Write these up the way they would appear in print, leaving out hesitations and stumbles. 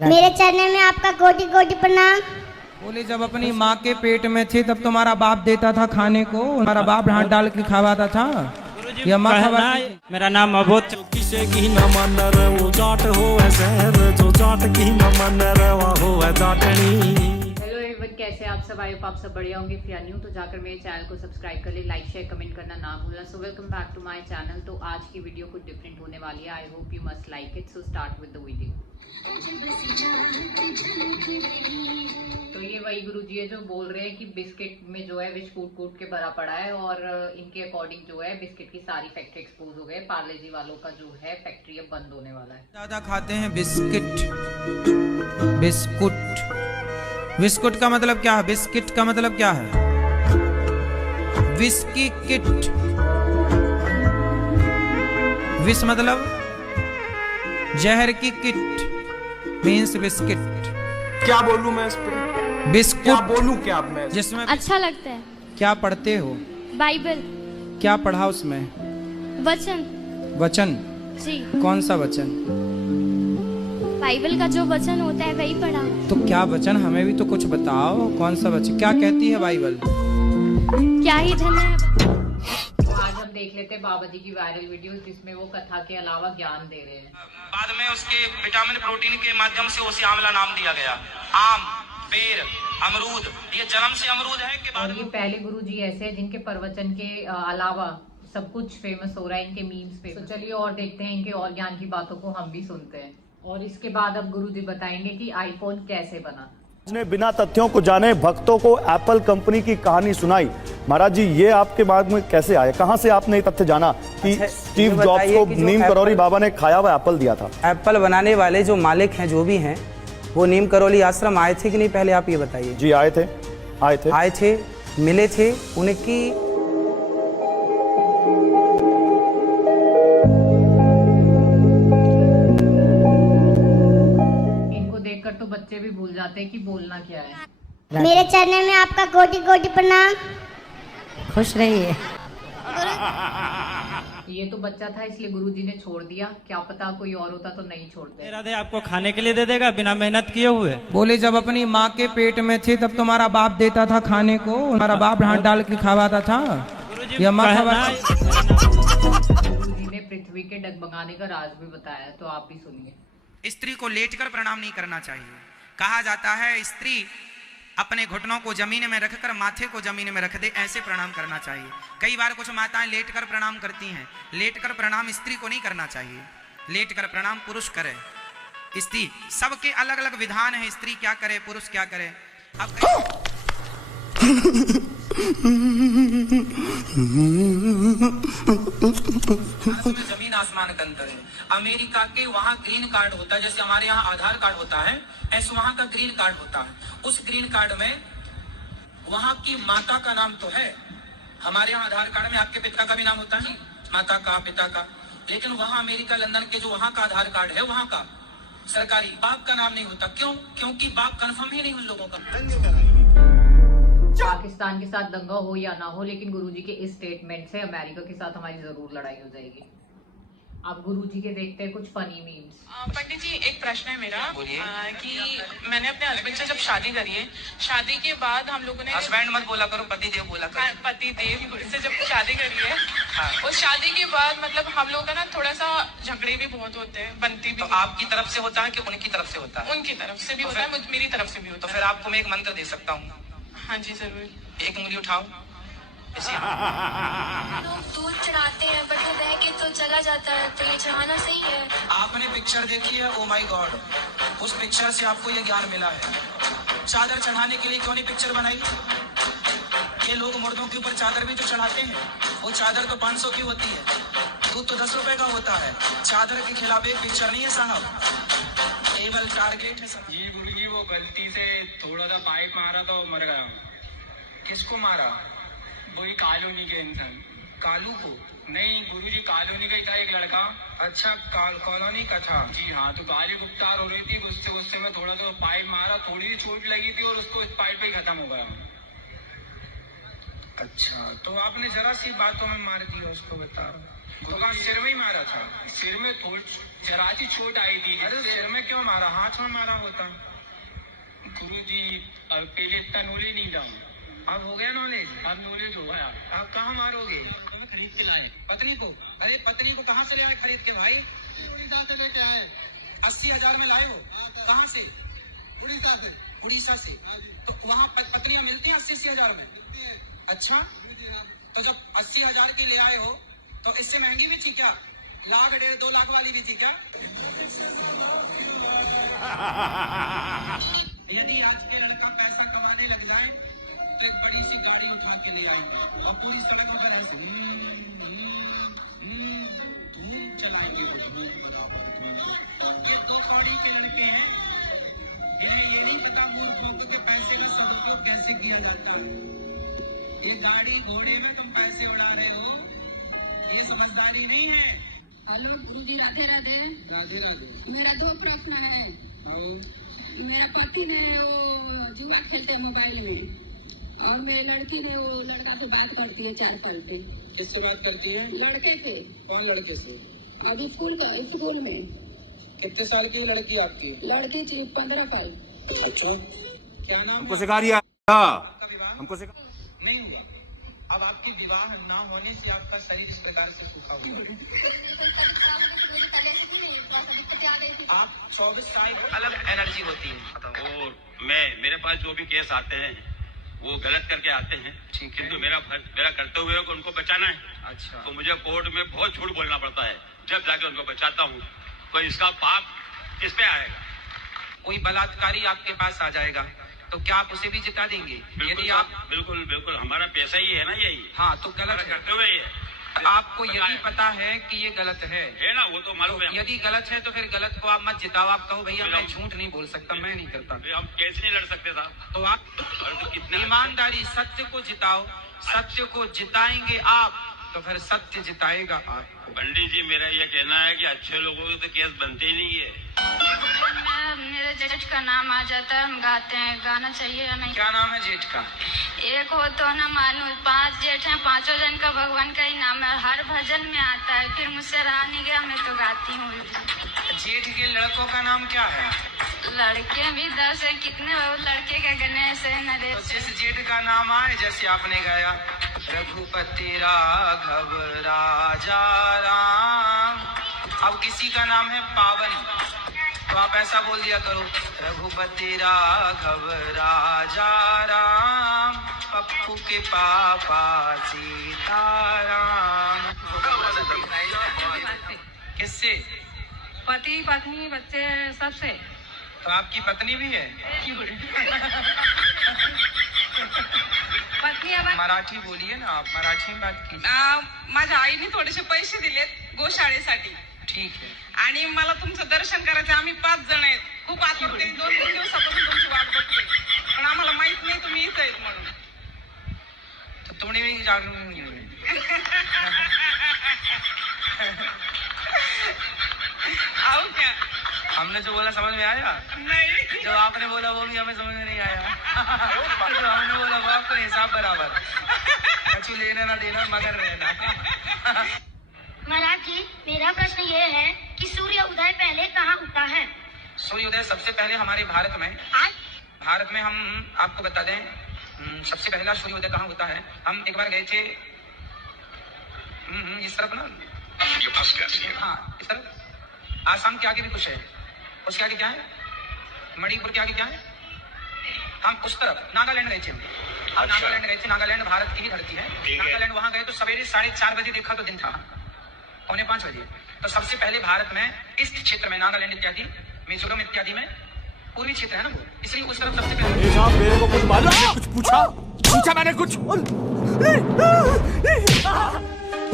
मेरे चरणों में आपका कोटि कोटि प्रणाम। बोले जब अपनी माँ के पेट में थे तब तुम्हारा बाप देता था खाने को, तुम्हारा बाप हाथ डाल के खवाता था। ये माँ खवाती थी। मेरा नाम अबोध। किसे की न मन रे वो जाट हो शहर, जो जाट की न मन रे वो हो जाटनी। हेलो एवरीवन, कैसे आप सब? आई होप आप सब बढ़िया होंगे। फिर न्यू तो जाकर मेरे चैनल को सब्सक्राइब कर ले, लाइक शेयर कमेंट करना ना भूलना। So welcome back to my channel. तो आज की वीडियो कुछ डिफरेंट होने वाली है। I hope you must like it. So start with the video. तो ये वही गुरुजी है जो बोल रहे हैं कि बिस्किट में जो है विष कूट कूट के भरा पड़ा है और इनके अकॉर्डिंग जो है बिस्किट की सारी फैक्ट्री एक्सपोज हो गए। पार्ले जी वालों का जो है फैक्ट्री अब बंद होने वाला है। ज्यादा खाते हैं बिस्किट। बिस्कुट, बिस्कुट का मतलब क्या है? बिस्किट का मतलब क्या है? Whisky kit. विष मतलब जहर की किट मीन्स बिस्किट। क्या बोलूं मैं इस पे? बिस्कुट क्या बोलूं क्या अब मैं? जिसमें अच्छा लगता है। क्या पढ़ते हो? बाइबल। क्या पढ़ा उसमें? वचन। वचन? जी, कौन सा वचन? बाइबल का जो वचन होता है वही पढ़ा। तो क्या वचन, हमें भी तो कुछ बताओ। कौन सा वचन, क्या कहती है बाइबल? क्या ही धन है। आज हम देख लेते हैं बाबा जी की वायरल वीडियो जिसमें वो कथा के अलावा ज्ञान दे रहे हैं। बाद में उसके विटामिन प्रोटीन के माध्यम से उसे आंवला नाम दिया गया। आम, पेड़, अमरूद, ये जन्म से अमरूद है के बाद। और ये पहले गुरु जी ऐसे हैं जिनके प्रवचन के अलावा सब कुछ फेमस हो रहा है, इनके मीम्स पे। तो चलिए और देखते हैं इनके और ज्ञान की बातों को, हम भी सुनते हैं। और इसके बाद अब गुरु जी बताएंगे कि आईफोन कैसे बना। उसने बिना तथ्यों को जाने भक्तों को एप्पल कंपनी की कहानी सुनाई। महाराज जी, ये आपके दिमाग में कैसे आया? कहां से आपने ये तथ्य जाना कि स्टीव जॉब्स को नीम करौली बाबा ने खाया हुआ एप्पल दिया था? एप्पल बनाने वाले जो मालिक हैं, जो भी हैं, वो नीम करौली आश्रम आए थे कि नहीं? पहले आप ये बताइए। जी आए थे, आए थे, मिले थे। उनकी इनको देखकर तो बच्चे भी भूल जाते हैं कि बोलना क्या है। मेरे चरणों में आपका कोटि कोटि प्रणाम। खुश रहिए। ये तो बच्चा था इसलिए गुरुजी ने छोड़ दिया, क्या पता कोई और होता तो नहीं छोड़ते। राधे आपको खाने के लिए दे देगा बिना मेहनत किए हुए। बोले जब अपनी माँ के पेट में थे तब तुम्हारा बाप देता था खाने को, तुम्हारा बाप हाथ डाल के खवाता था। ये माँ खवाती। गुरुजी ने पृथ्वी के डगमगाने का राज भी बताया, तो आप भी सुनिए। स्त्री को लेटकर प्रणाम नहीं करना चाहिए। कहा जाता है स्त्री अपने घुटनों को जमीन में रखकर माथे को जमीन में रख दे, ऐसे प्रणाम करना चाहिए। कई बार कुछ माताएं लेटकर प्रणाम करती हैं। लेटकर प्रणाम स्त्री को नहीं करना चाहिए। लेटकर प्रणाम पुरुष करे। स्त्री, सबके अलग अलग विधान है, स्त्री क्या करे, पुरुष क्या करे। अब जमीन आसमान का अंतर है। अमेरिका के वहाँ ग्रीन कार्ड होता है, जैसे हमारे यहाँ आधार कार्ड होता है, ऐसे वहाँ का ग्रीन कार्ड होता है। उस ग्रीन कार्ड में वहाँ की माता का नाम तो है। हमारे यहाँ आधार कार्ड में आपके पिता का भी नाम होता है, माता का, पिता का। लेकिन वहाँ अमेरिका लंदन के जो वहाँ का आधार कार्ड है, वहाँ का सरकारी बाप का नाम नहीं होता। क्यों? क्योंकि बाप कंफर्म ही नहीं उन लोगों का। पाकिस्तान के साथ दंगा हो या ना हो, लेकिन गुरुजी के इस स्टेटमेंट से अमेरिका के साथ हमारी जरूर लड़ाई हो जाएगी। अब गुरुजी के देखते हैं कुछ फनी मीम्स। पंडित जी, एक प्रश्न है मेरा कि मैंने अपने हस्बैंड से जब शादी करी है, शादी के बाद हम लोगों ने, हस्बैंड मत बोला करो, पति देव बोला करो। पति देव से जब शादी करी है, उस शादी के बाद मतलब हम लोग का ना थोड़ा सा झगड़े भी बहुत होते हैं, बनती भी। तो आपकी तरफ से होता है कि उनकी तरफ से होता है? उनकी तरफ से भी होता है, मेरी तरफ से भी होता है। तो फिर आपको मैं एक मंत्र दे सकता हूँ। हाँ जी जरूर। एक उंगली उठाओ। लोग दूध चढ़ाते हैं बट वो बह के तो चला जाता है, तो ये चढ़ाना सही है? आपने पिक्चर देखी है ओ माय गॉड, उस पिक्चर से आपको ये ज्ञान मिला है। चादर चढ़ाने के लिए क्यों नहीं पिक्चर बनाई? ये लोग मर्दों के ऊपर चादर भी तो चढ़ाते हैं। वो चादर तो 500 की होती है, दूध तो 10 रुपए का होता है। चादर के खिलाफ एक पिक्चर नहीं है साहब, केवल टारगेट है साहब। जी गुरुजी, वो गलती से थोड़ा सा पाइप मारा तो मर गया। किसको मारा? वही कॉलोनी के इंसान। कालू को? नहीं गुरुजी, कॉलोनी का ही था एक लड़का। अच्छा, कॉलोनी का था? जी हाँ। तो गाली गुप्तार हो रही थी, गुस्से में थोड़ा सा पाइप मारा, थोड़ी सी चोट लगी थी और उसको इस पाइप पे ही खत्म हो गया। अच्छा, तो आपने जरा सी बातों में मार दिया उसको, बता रहा। तो कहा सिर में ही मारा था? सिर में जरा सी चोट आई थी। अरे सिर में क्यों मारा, हाथ में मारा होता। गुरुजी अब पहले इतना नॉलेज नहीं था, अब हो गया नॉलेज, अब नॉलेज हो गया। अब कहाँ मारोगे? खरीद के लाए पत्नी को। अरे पत्नी को कहाँ से ले आए खरीद के भाई? उड़ीसा से लेके आए। 80,000 में लाए हो? कहाँ से? उड़ीसा से। उड़ीसा से। तो वहाँ पत्नियां मिलती हैं 80,000 में? अच्छा, तो जब 80,000 की ले आए हो तो इससे महंगी भी थी क्या? 1,00,000, 1.5, 2 लाख वाली भी थी क्या? यदि आज के लड़का पैसा कमाने लग जाए तो एक बड़ी सी गाड़ी उठा के ले आएंगे और पूरी सड़क पर ऐसे धूम चलाएंगे। ये 2 कौड़ी के लड़के हैं, इन्हें ये नहीं पता मूर्खों को के पैसे का सदुपयोग कैसे किया जाता है। ये गाड़ी घोड़े में तुम पैसे उड़ा रहे हो, ये समझदारी नहीं है। हेलो गुरुजी, राधे राधे। राधे राधे। मेरा 2 प्रश्न है। मेरा पति ने वो जुआ खेलते हैं मोबाइल में, और मेरी लड़की ने वो लड़का से बात करती है 4 पल पे। किससे बात करती है? लड़के से। कौन लड़के से? अभी स्कूल में। कितने साल की लड़की आपकी? लड़की थी 15 साल। अच्छा, क्या नाम? हमको सिखा दिया आपका विवाह हमको सिखा नहीं हुआ। अब आपकी विवाह ना होने से आपका शरीर इस प्रकार से सूखा हुआ है। आप 24 साल अलग एनर्जी होती है। और मेरे पास जो भी केस आते हैं वो गलत करके आते हैं, ठीक है। किंतु मेरा कर्तव्य है कि उनको बचाना है। अच्छा, तो मुझे कोर्ट में बहुत झूठ बोलना पड़ता है, जब जाके उनको बचाता हूँ। तो इसका पाप किस पे आएगा? कोई बलात्कारी आपके पास आ जाएगा तो क्या आप उसे भी जिता देंगे? यदि आप बिल्कुल हमारा पैसा ही है ना यही। हाँ, तो गलत है। कर्तव्य ही है। आपको यदि पता है कि ये गलत है ना, वो तो मालूम है। यदि गलत है तो फिर गलत को आप मत जिताओ। आप कहो भैया मैं झूठ नहीं बोल सकता, मैं नहीं करता। हम कैसे नहीं लड़ सकते साहब? तो आप ईमानदारी सत्य को जिताओ, सत्य को जिताएंगे आप तो फिर सत्य जिताएगा आप। पंडित जी, मेरा ये कहना है कि अच्छे लोगों के तो केस बनते ही नहीं है। मेरे जेठ का नाम आ जाता है, हम गाते हैं, गाना चाहिए या नहीं? क्या नाम है जेठ का? एक हो तो ना मालूम, 5 जेठ हैं, 5 जन का भगवान का ही नाम है, हर भजन में आता है, फिर मुझसे रहा नहीं गया, मैं तो गाती हूँ। जेठ के लड़कों का नाम क्या है? लड़के भी 10 है, कितने लड़के का गणेश है, तो नरेश। जिस जेठ का नाम आए, जैसे आपने गाया रघुपति राघव राजा राम, अब किसी का नाम है पावन, तो आप ऐसा बोल दिया करो रघुपति राघव राजा राम, पप्पू के पापा सीताराम। किससे? पति पत्नी बच्चे सबसे। तो आपकी पत्नी भी है? पत्नी मराठी बोलिए ना, आप मराठी में बात कीजिए। माझ्या आईने थोडेसे पैसे दिलेत गोशाळेसाठी, ठीक है। आणि मला तुमचं दर्शन करायचं। आम्ही 5 जण आहेत, खूप आतुरतेने 2-3 दिवसापासून तुमची वाट बघतोय, पण आम्हाला माहित नाही तुम्ही इथं आहेत म्हणून। तो तुमने भी जागरूक नहीं हुए। आओ क्या? हमने जो बोला समझ में आया? नहीं। जो आपने बोला वो भी हमें समझ में नहीं आया। जो हमने बोला वो आपको हिसाब बराबर, कछु लेना ना देना मगर रहना। महाराज जी, मेरा प्रश्न ये है कि सूर्य उदय पहले कहाँ होता है? सूर्योदय सबसे पहले हमारे भारत में हम आपको बता दें, सबसे पहला सूर्योदय कहाँ होता है। हम एक बार गए थे इस तरफ ना, हाँ इस तरफ, आसाम के आगे भी कुछ है, उसके आगे क्या है, मणिपुर के आगे क्या है, हम उस तरफ नागालैंड गए थे। हम नागालैंड गए थे, नागालैंड भारत की ही धरती है। नागालैंड वहां गए तो सवेरे 4:30 बजे देखा तो दिन था 4:45 बजे। तो सबसे पहले भारत में इस क्षेत्र में नागालैंड इत्यादि, मिजोरम इत्यादि में पूर्वी क्षेत्र है ना वो, इसलिए उस तरफ सबसे पहले। मेरे को कुछ मालूम है? कुछ पूछा मैंने कुछ।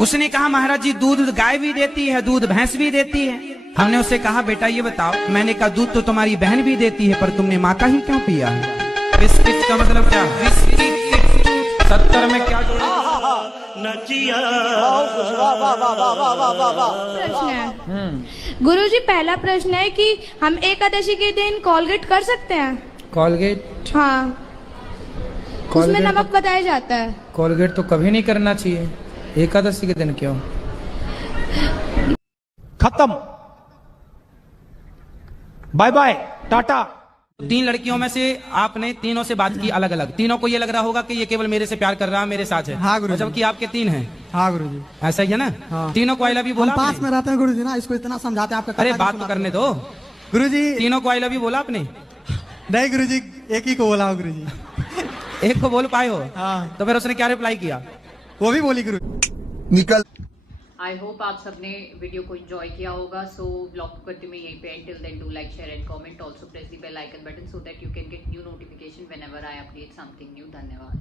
उसने कहा महाराज जी दूध गाय भी देती है, दूध भैंस भी देती है। हमने उससे कहा बेटा ये बताओ, मैंने कहा दूध तो तुम्हारी बहन भी देती है, पर तुमने माँ का ही क्यों पिया है? बिस्किट का मतलब क्या? 70 में क्या जोड़ा? प्रश्न है गुरुजी, पहला प्रश्न है कि हम एकादशी के दिन कोलगेट कर सकते हैं? कोलगेट? हाँ, उसमें नमक बताया जाता है। कोलगेट तो कभी नहीं करना चाहिए, एकादशी के दिन क्यों? खत्म, बाय बाय, टाटा। 3 लड़कियों में से आपने तीनों से बात की अलग अलग, तीनों को ये लग रहा होगा कि ये केवल मेरे से प्यार कर रहा है, मेरे साथ है। हाँ गुरुजी। जबकि आपके 3 हैं। हाँ गुरुजी। ऐसा ही है ना? हाँ। तीनों को आई लव यू बोला हम पास आपने? में रहते हैं गुरुजी ना, इसको इतना समझाते हैं आपका। अरे बात तो करने दो गुरुजी। तीनों को आई लव यू बोला आपने? नहीं गुरुजी, एक ही को बोला गुरुजी। एक को बोल पाए हो? हाँ। तो फिर उसने क्या रिप्लाई किया? वो भी बोली गुरु निकल। आई होप आप सबने वीडियो को एंजॉय किया होगा। सो ब्लॉग को करते मैं यहीं पे end. Till then do like, share and comment. Also press the bell icon button so that you can get new notification whenever I update something new. धन्यवाद।